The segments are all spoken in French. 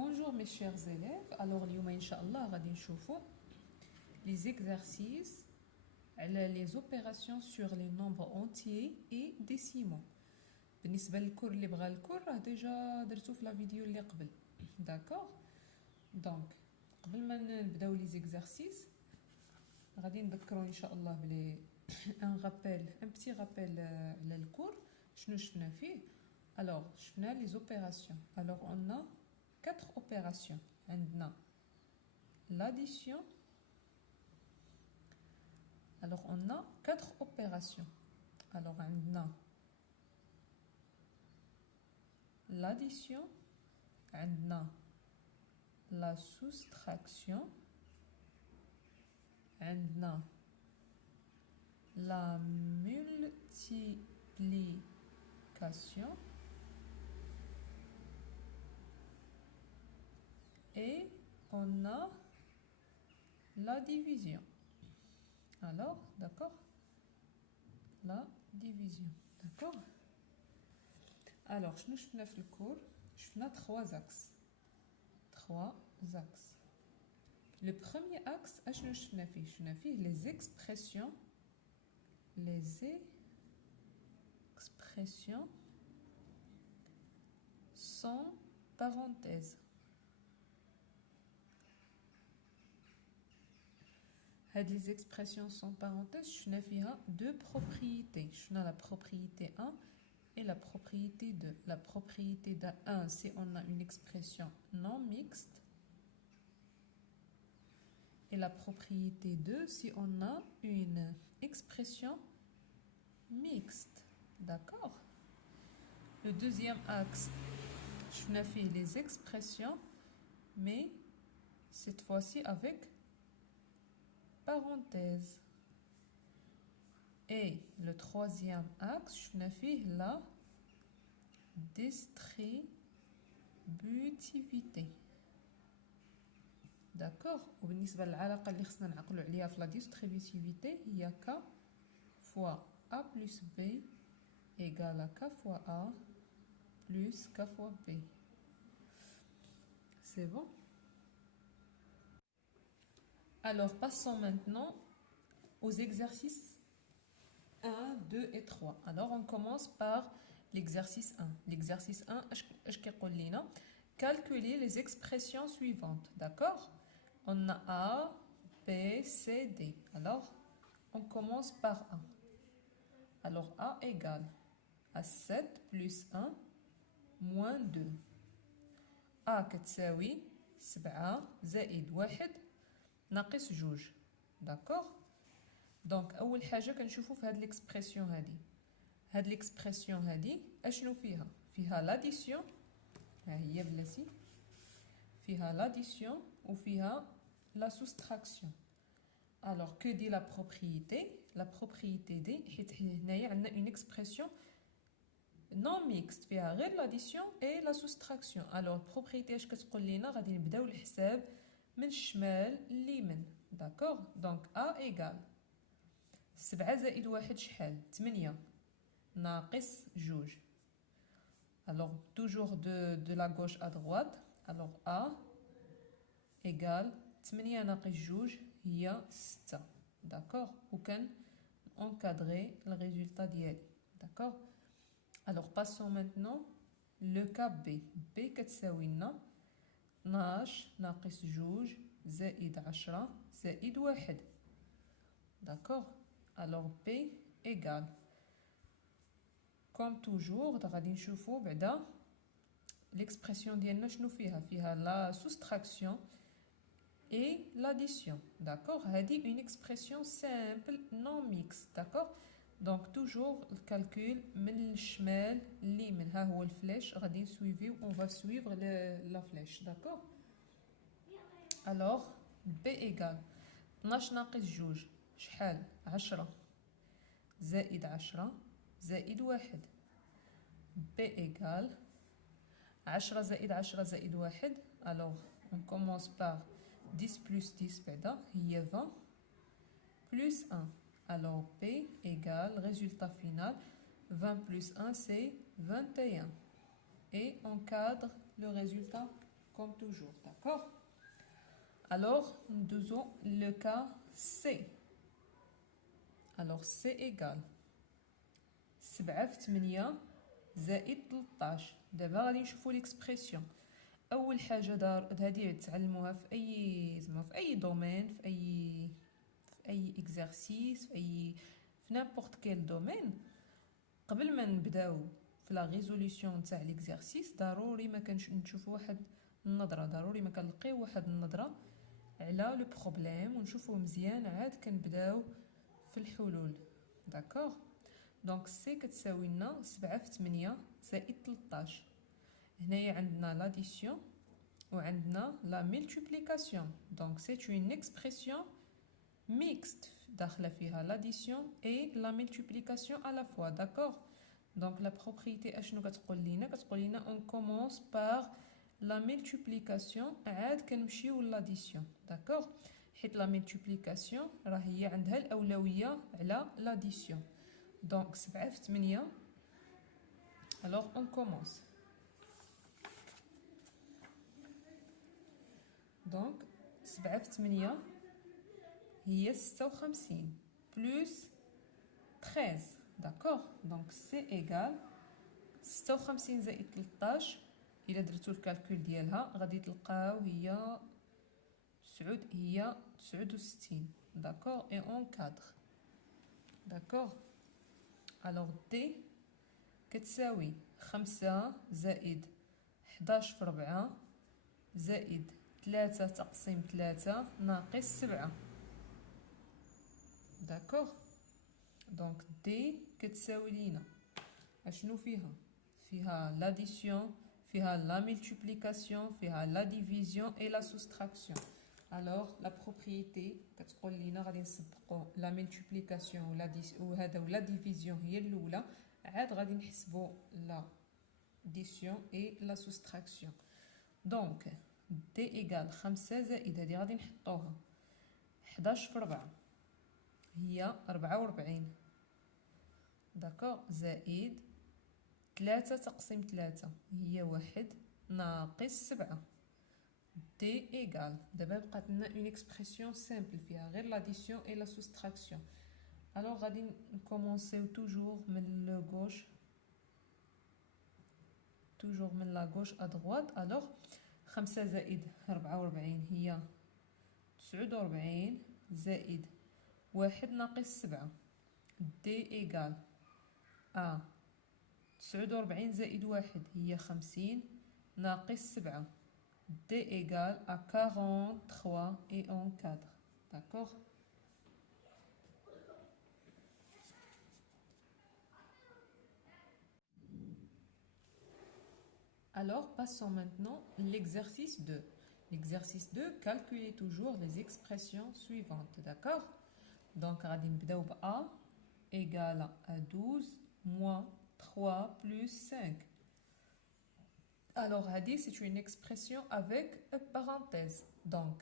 Bonjour mes chers élèves, alors اليوم إن شاء الله غادي نشوفوا les exercices les opérations sur les nombres entiers et décimaux. بالنسبة للكور اللي بغى الكور راه ديجا درتو في لا فيديو اللي قبل. داكوغ دونك قبل ما نبداو لي زيكزارسيس غادي نذكروا ان شاء الله بلي ان بتي رابيل على الكور شنو شفنا فيه. alors شفنا لي زوبيراسيون. alors on a 4 opérations. عندنا l'addition. alors on a 4 opérations. alors عندنا l'addition, عندنا la soustraction, عندنا la multiplication et on a la division. alors d'accord, la division, d'accord. alors شنو شفنا في الكور؟ شفنا 3 axes. 3 axes. le premier axe اشنو شفنا فيه؟ شفنا فيه les expressions sans parenthèse. هاد les expressions sans parenthèse شفنا فيها deux propriétés. شفنا la propriété 1 et la propriété 2. La propriété de 1, c'est on a une expression non mixte. Et la propriété 2, si on a une expression mixte. D'accord? Le deuxième axe, je fais les expressions, mais cette fois-ci avec parenthèse. Et le troisième axe, je fais la distributivité. d'accord. وبالنسبة للعلاقة اللي خصنا نعقلوا عليها في la distributivité هي k fois a plus b égale à k fois a plus k fois b. c'est bon. alors passons maintenant aux exercices 1, 2 et 3. alors on commence par l'exercice 1. l'exercice 1 اش كيقول لينا calculer les expressions suivantes. d'accord. on a A, B, C, D. alors on commence par A. alors A égale à 7 plus 1 moins 2. A كتساوي 7 زائد 1 ناقص 2. d'accord. دونك اول حاجه كنشوفوا في هاد ليكسبرسيون هادي. هاد ليكسبرسيون هادي اشنو فيها؟ فيها لاديسيون، ها هي بلاتي، فيها لاديسيون وفيها لا سوستراكسيون. alors que dit la propriété? la propriété دي حيت هنايا عندنا une expression non mixte فيها غير l'addition et la soustraction. alors propriété اش كتقول لينا؟ غادي نبداو الحساب من الشمال لليمين. d'accord. donc a égale 7 زائد 1 شحال؟ 8 ناقص 2. alors toujours de la gauche à droite. alors a égale 8 ناقص 2 هي 6. d'accord. وكان encadrer le résultat ديالي. d'accord. alors passons maintenant le cas B. B كتساوي لنا 12 ناقص 2 زائد 10 زائد 1. d'accord. alors B égale comme toujours غادي نشوفوا بعدا l'expression ديالنا شنو فيها؟ فيها la soustraction et l'addition. d'accord. هذه une expression simple non mixte. d'accord. donc toujours le calcul من الشمال لليمين. ها هو الفلاش غادي نسويفيو on va suivre la flèche. d'accord. alors B égale 12 ناقص 2 شحال؟ 10 زائد 10 زائد 1. B égale 10 زائد 10 زائد 1. alors on commence par 10 plus 10 بعدا هي 20 plus 1. alors B égale résultat final 20 plus 1 c'est 21 et on cadre le résultat comme toujours, d'accord? Alors, nous avons le cas C. Alors, C égale 7 في 8 زائد 13. دابا غادي نشوفوا ليكسبرسيون. اول حاجه هذه تعلموها في اي دومين، في اي اكزرسيس، في نيمبورط كيل دومين. قبل ما نبداو في لا ريزوليسيون تاع ليكزرسيس ضروري ما كانش نشوفوا واحد النظره، ضروري ما كنلقيو واحد النظره على لو بروبليم ونشوفوه مزيان، عاد كنبداو في الحلول. داكوغ؟ دونك سي كتساوي لنا 7 في 8 زائد 13. هنايا عندنا لاديسيون وعندنا لا ملتيبليكاسيون. دونك سي اون اكسبرسيون ميكست داخله فيها لاديسيون اي لا ملتيبليكاسيون على فوا. داكوغ؟ دونك لا بروبريتي اشنو كتقول لينا؟ كتقول لينا اون كومونس بار لا ملتيبليكاسيون عاد كنمشيو لاديسيون. داكوغ؟ حيت لا ملتيبليكاسيون راه هي عندها الاولويه على لاديسيون. دونك 7 في 8. alors on commence. دونك 7 في 8 هي 56 بلس 13. داكوغ؟ دونك سي ايغال 56 زائد 13. الا درتو الكالكول ديالها غادي تلقاو هي 69. داكوغ؟ اي اون كادر. داكوغ؟ الوغ دي كتساوي 5 زائد 11 في 4 زائد 3 تقسيم 3 ناقص 7. داكوغ؟ دونك دي كتساوي لينا اشنو فيها؟ فيها لاديسيون، فيها لا ملتيبليكاسيون، فيها لا ديفيزيون اي لا سوستراكسيون. الوغ لا بروبريتي كتقول لينا غادي نسبقوا لا ملتيبليكاسيون ولا ديفيزيون هي الاولى، عاد غادي نحسبوا لا ديسيون اي لا سوستراكسيون. دونك دي ايغال 5 زائد هادي غادي نحطوها 11 في 4 هي 44. داكوغ؟ زائد 3 تقسيم 3 هي 1 ناقص 7. دي ايغال دابا بقات لنا اون اكسبرسيون سامبل فيها غير لاديسيون اي لا سوستراكسيون. الوغ غادي نكومونسيو توجور من لو غوش، توجور من لا غوش ا دروات. الوغ 5 زائد 44 هي 49 زائد 1 ناقص 7. دي ايغال ا 49 زائد 1 هي 50 ناقص 7. دي ايغال ا 43 et en 4. D'accord? Alors, passons maintenant l'exercice 2. L'exercice 2, calculez toujours les expressions suivantes. D'accord? Donc, غادي نبداو ب A égale à 12 moins 3 plus 5. Alors, Hadi, c'est une expression avec parenthèse. Donc,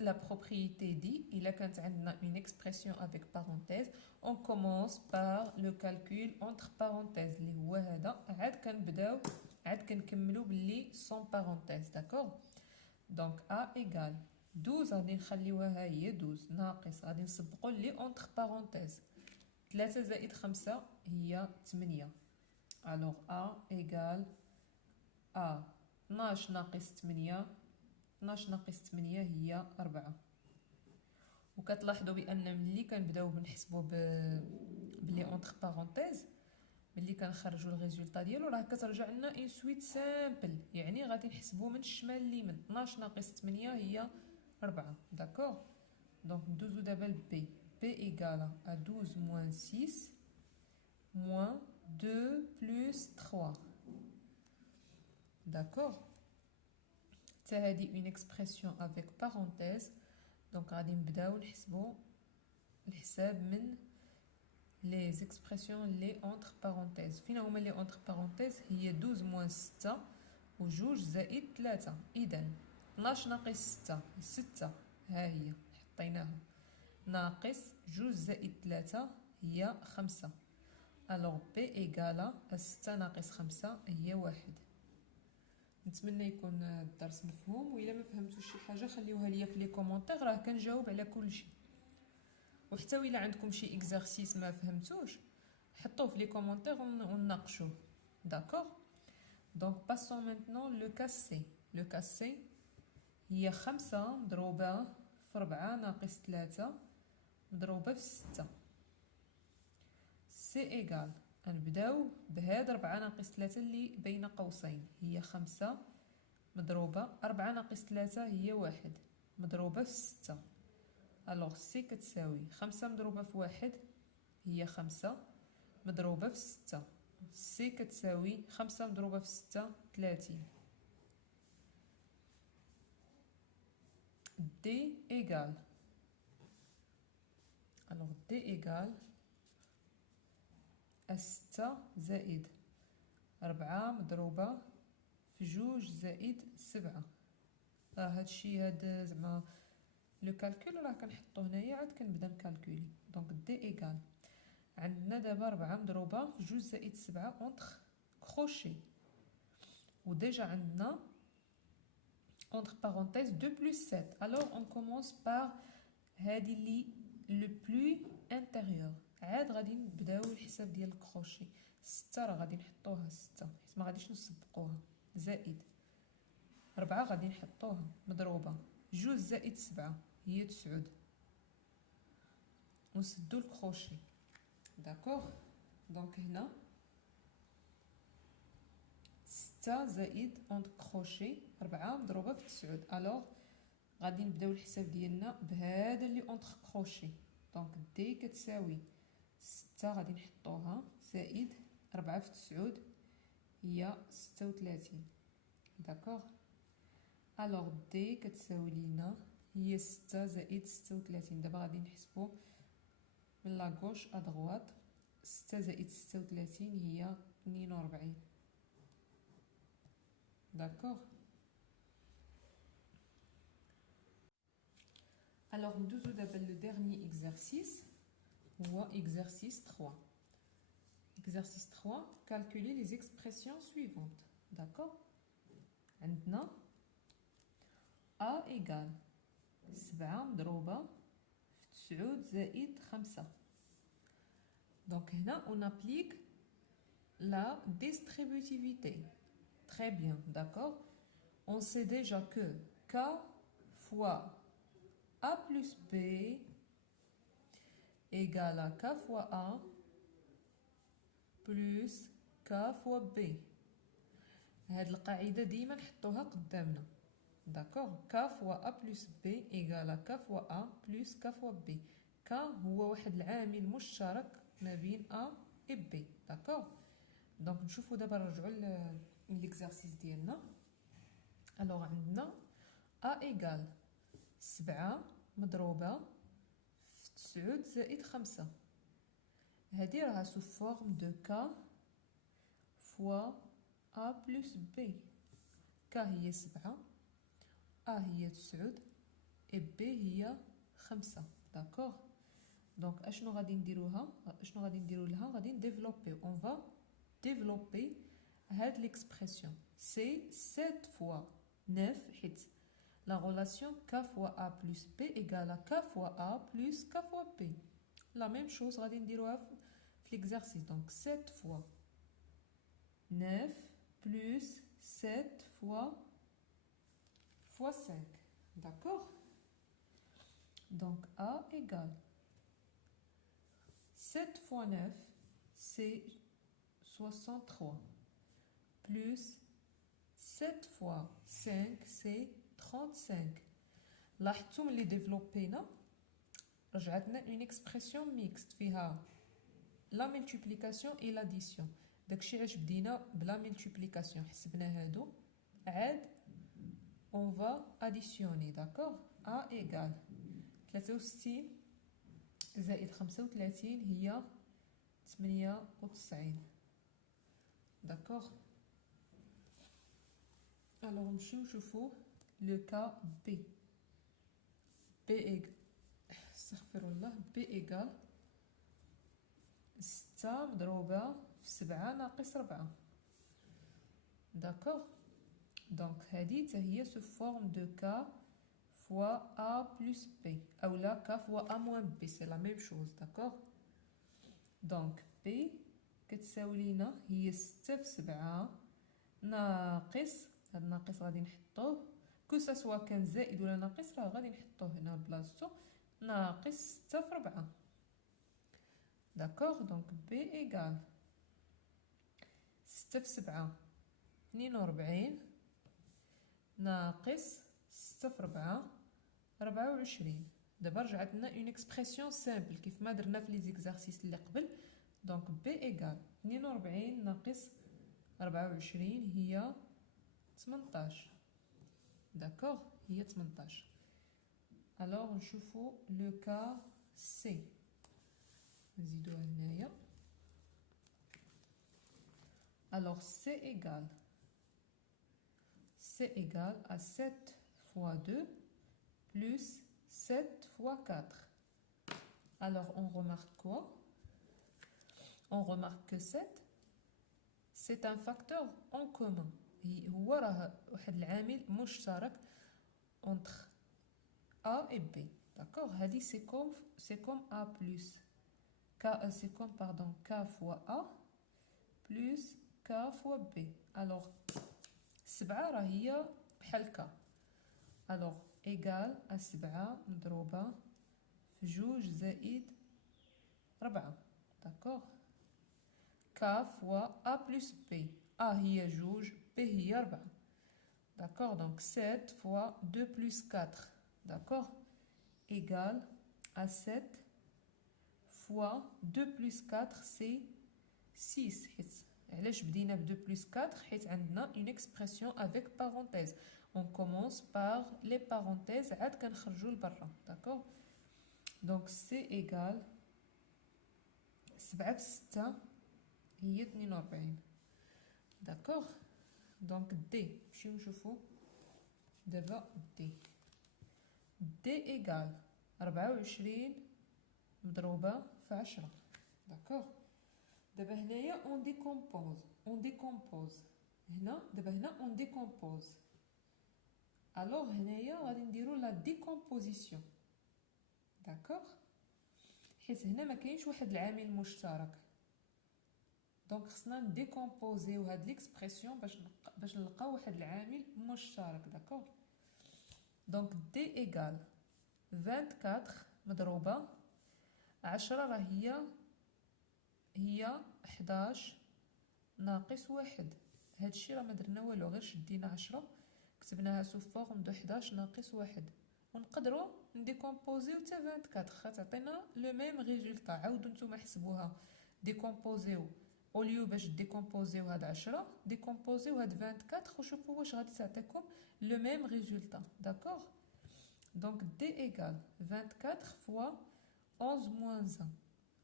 la propriété dit, il a quand on a une expression avec parenthèse, on commence par le calcul entre parenthèses. اللي هو هذا عاد كنبداو عاد كنكملوا باللي sans parenthèse. D'accord? Donc, A égale 12 غادي نخليوها هي 12 ناقص غادي نسبقوا اللي entre parenthèses 3 زائد 5 هي 8. Alors, A égale A 12 ناقص 8 12 ناقص 8 هي 4. وكتلاحظوا بان ملي كنبداو بنحسبوا بلي اونتر بارونتيز ملي كنخرجوا الريزولطا ديالو راه كترجع لنا اون سويت سامبل، يعني غادي نحسبوا من الشمال لليمين. 12 ناقص 8 هي 4. داكوغ؟ دونك ندوزو دابا لبي. بي ايغال ا 12 موان 6 موان 2 بلس 3. داكوغ؟ حتى هادي اون اكسبرسيون افيك بارونتيز. دونك غادي نبداو نحسبوا الحساب من لي زيكسبرسيون لي اونتر بارونتيز. فين هما لي اونتر بارونتيز؟ هي 12 موان 6 و 2 زائد 3. اذا 12 ناقص 6 6 ها هي حطيناها ناقص 2 زائد 3 هي 5. الوغ بي ايغالا 6 ناقص 5 هي 1. نتمنى يكون الدرس مفهوم، والا ما فهمتوش شي حاجه خليوها ليا في لي كومونتير، راه كنجاوب على كل شيء. وحتى الا عندكم شي اكزرسيس ما فهمتوش حطوه في لي كومونتير ونناقشوه. داكوغ. دونك باسون مانتنون لو كاسي. لو كاسي هي 5 مضروبه في 4 ناقص 3 مضروبه في 6. سي ايغال، غنبداو بهاد 4 ناقص 3 اللي بين قوسين، هي 5 مضروبه 4 ناقص 3 هي 1 مضروبه في 6. الوغ سي كتساوي 5 مضروبه في 1 هي 5 مضروبه في 6. سي كتساوي 5 مضروبه في 6 30. دي ايغال، الوغ دي ايغال 6 زائد 4 مضروبه في 2 زائد 7. راه هادشي هاد زعما لو كالكول راه كنحطو هنايا عاد كنبدا نكالكولي. دونك دي ايغال عندنا دابا 4 مضروبه في 2 زائد 7 اونتر كروشي، وديجا عندنا entre parenthèses 2 plus 7. Alors on commence par هادي اللي le plus intérieur. عاد غادي نبداو الحساب ديال الكروشي. 6 راه غادي نحطوها 6 حيت ما غاديش نسبقوها، زائد 4 غادي نحطوها مضروبه 2 زائد 7 هي 9 ونسدو الكروشي. داكوغ. دونك هنا 6 زائد اونت كروشي 4 مضروبه في 9. الوغ غادي نبداو الحساب ديالنا بهذا اللي اونتر كروشي. دونك دي كتساوي 6 غادي نحطوها زائد 4 في 9 هي 36. داكوغ. الوغ دي كتساوي لينا هي 6 زائد 36. دابا غادي نحسبو من لا غوش ا دغوات. 6 زائد 36 هي 42. داكوغ. Alors ندوزو دابا لو ديرني اكزرسيس هو اكزرسيس 3. اكزرسيس 3 calculer les expressions suivantes. داكوغ. عندنا a égale 7 مضروبه في 9 زائد 5. دونك هنا on applique la distributivité. Très bien, d'accord. On sait déjà que k fois a plus b égale à k fois a plus k fois b. هاد القاعدة ديما نحطوها قدامنا. داكوغ. k fois a plus b égale à k fois a plus k fois b. k هو واحد العامل مشترك ما بين a و b. داكوغ. دونك نشوفو دابا نرجعو ليكزارسيس ديالنا. الوغ عندنا a égale 7 مضروبه في 9 زائد 5. هادي راها سو فورم دو k فوا a plus b. k هي 7 a هي 9 و b هي 5. داكوغ. دونك اشنو غادي نديروها، اشنو غادي نديرو لها، غادي نديفلوبي اون فا développer هاد l'expression. C'est 7 fois 9 حيت la relation k fois a plus b égale à k fois a plus k fois b. La même chose غادي نديروها في l'exercice. Donc 7 fois 9 plus 7 fois 5. D'accord. Donc a égale 7 fois 9 c'est 63 plus 7 fois 5 c'est 35. لاحظتوا ملي ديفلوبينا رجعتنا اون اكسبرسيون ميكست فيها لا ملتيبليكاسيون اي لاديسيون. داكشي علاش بدينا بلا ملتيبليكاسيون، حسبنا هادو عاد اون فا اديسيوني. داكوغ. ا ايغال 63 زائد 35 هي 98. D'accord. Alors نمشيو نشوفو لو كا بي. استغفر الله. بي ايغال 6 مضروبه في 7 ناقص 4. داكوغ. Donc هذه هي sous forme de k fois a plus b ou là k fois a moins b, c'est la même chose, d'accord. donc b كتساوي لينا هي 6 في 7 ناقص هاد الناقص غادي نحطوه كو سوا كان زائد ولا ناقص راه غادي نحطوه هنا بلاصتو ناقص 6 في 4 داكوغ. دونك بي ايكال 6 في 7 42 ناقص 6 في 4 24. دابا رجعت لنا اون اكسبرسيون سامبل كيف ما درنا في لي زيكزارسيس اللي قبل. دونك بي ايكال 42 ناقص 24 هي 18 داكوغ هي 18. الوغ نشوفو لو كا سي نزيدوها هنايا. الوغ c'est égal à 7 fois 2 plus 7 fois 4. Alors on remarque quoi? On remarque que 7 c'est un facteur en commun. هو راه واحد العامل مشترك entre A et B. D'accord? هذه c'est comme A plus K, c'est comme pardon K fois A plus K fois B. Alors 7 راه هي بحال K. Alors égal à 7 مضروبة في 2 زائد 4. D'accord? K fois A plus B. A هي 2 B هي 4. D'accord? Donc 7 fois 2 plus 4. D'accord? Égal à 7 fois 2 plus 4 c'est 6. علاش بدينا ب 2 plus 4 حيت عندنا une expression avec parenthèse. On commence par les parenthèses عاد كنخرجوا لبرا. D'accord? Donc c'est égal 7 في 6 هي 42. D'accord? Donc D نمشيو نشوفو دابا D égal 24 مضروبة في 10. D'accord? دابا هنايا on décompose هنا دابا هنا on décompose. alors هنايا غادي نديرو لا ديكومبوزيسيون. داكوغ حيت هنا ما كاينش واحد العامل مشترك دونك خصنا نديكومبوزيو هاد ليكسبرسيون باش نلقاو واحد العامل مشترك. داكوغ دونك دي ايغال 24 مضروبه 10 راه هي 11 ناقص 1. هادشي راه ما درنا والو غير شدينا 10 كتبناها سو فورم دو 11 ناقص 1 ونقدروا نديكومبوزيو حتى 24 غتعطينا لو ميم ريزولطا. عاودوا نتوما حسبوها ديكومبوزيو اوليو باش ديكومبوزيو هاد 10 ديكومبوزيو هاد 24 وشوفوا واش غادي تعطيكم لو ميم ريزولطا. داكوغ دونك دي ايغال 24 fois 11 moins 1.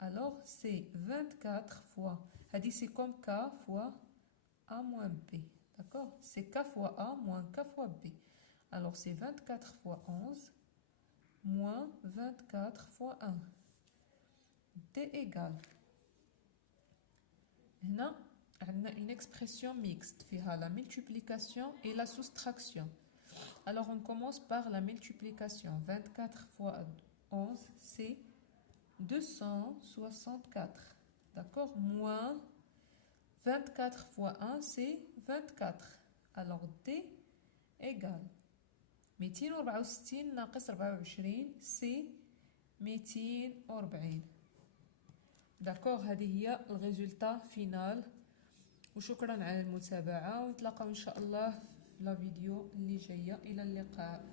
alors c'est 24 fois هادي c'est comme K fois A moins B. D'accord? C'est K fois A moins K fois B. Alors c'est 24 fois 11 moins 24 fois 1. D égale. Là, on a une expression mixte. فيها la multiplication et la soustraction. Alors on commence par la multiplication. 24 fois 11 c'est 264. D'accord? Moins 24 fois 1 c'est 24. alors D égale 264 ناقص 24 c'est 240. داكوغ هذه هي الريزولطا فينال. وشكرا على المتابعة ونتلاقاو ان شاء الله في لا فيديو اللي جايه. الى اللقاء.